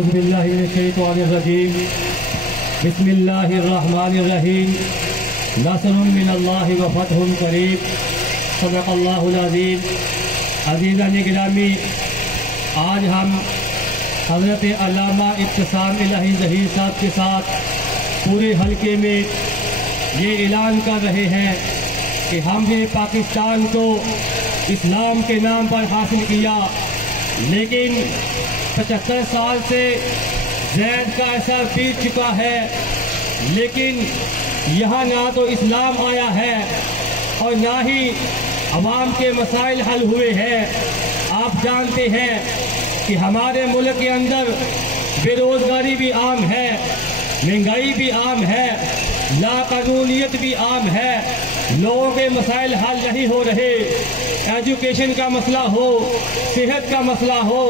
أعوذ بالله من الشيطان الرجيم بسم الله الرحمن الرحيم نصر من الله وفتح قریب صدق اللہ العظیم۔ عزیزان گرامی، آج ہم حضرت علامہ ابتسام الہی ظہیر صاحب کے ساتھ پورے حلقے میں یہ اعلان کر رہے ہیں کہ ہم نے پاکستان کو اسلام کے نام پر حاصل کیا، لیکن 75 سال سے زید کا عرصہ بیت چکا ہے، لیکن یہاں نہ تو اسلام آیا ہے اور نہ ہی عوام کے مسائل حل ہوئے ہیں۔ آپ جانتے ہیں کہ ہمارے ملک کے اندر بے روزگاری بھی عام ہے، مہنگائی بھی عام ہے، لاقانونیت بھی عام ہے، لوگوں کے مسائل حل نہیں ہو رہے۔ ایجوکیشن کا مسئلہ ہو، صحت کا مسئلہ ہو،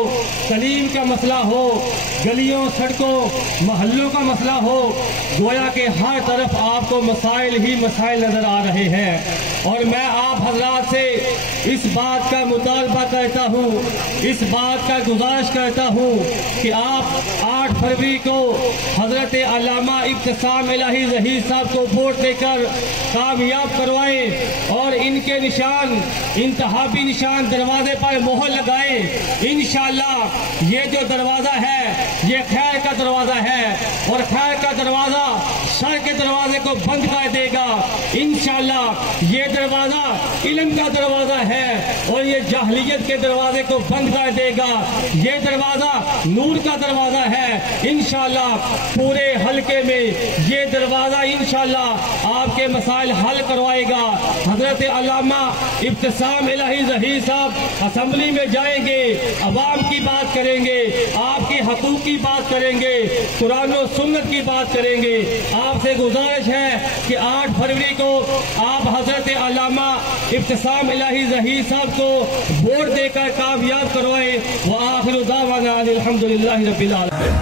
تعلیم کا مسئلہ ہو، گلیوں سڑکوں محلوں کا مسئلہ ہو، گویا کہ ہر طرف آپ کو مسائل ہی مسائل نظر آ رہے ہیں۔ اور میں آپ حضرات سے اس بات کا مطالبہ کرتا ہوں، اس بات کا گزارش کرتا ہوں کہ آپ 8 فروری کو حضرت علامہ ابتسام الہی ظہیر صاحب کو ووٹ دے کر کامیاب کروائیں اور ان کے نشان، انتخابی نشان دروازے پر مہر لگائیں۔ انشاءاللہ یہ جو دروازہ ہے یہ خیر کا دروازہ ہے، اور خیر کا دروازہ شر کے دروازے کو بند کر دے گا۔ انشاءاللہ یہ دروازہ علم کا دروازہ ہے اور یہ جاہلیت کے دروازے کو بند کر دے گا۔ یہ دروازہ نور کا دروازہ ہے۔ انشاءاللہ پورے حلقے میں یہ دروازہ انشاءاللہ آپ کے مسائل حل کروائے گا۔ حضرت علامہ ابتسام الہی ظہیر صاحب اسمبلی میں جائیں گے، عوام کی بات کریں گے، آپ کی حقوق کی بات کریں گے، قرآن و سنت کی بات کریں گے۔ آپ سے گزارش ہے کہ 8 فروری کو آپ حضرت علامہ ابتسام الہی ظہیر صاحب کو ووٹ دے کر کامیاب کروائیں۔ وآخر دعوانا الحمدللہ رب العالمین۔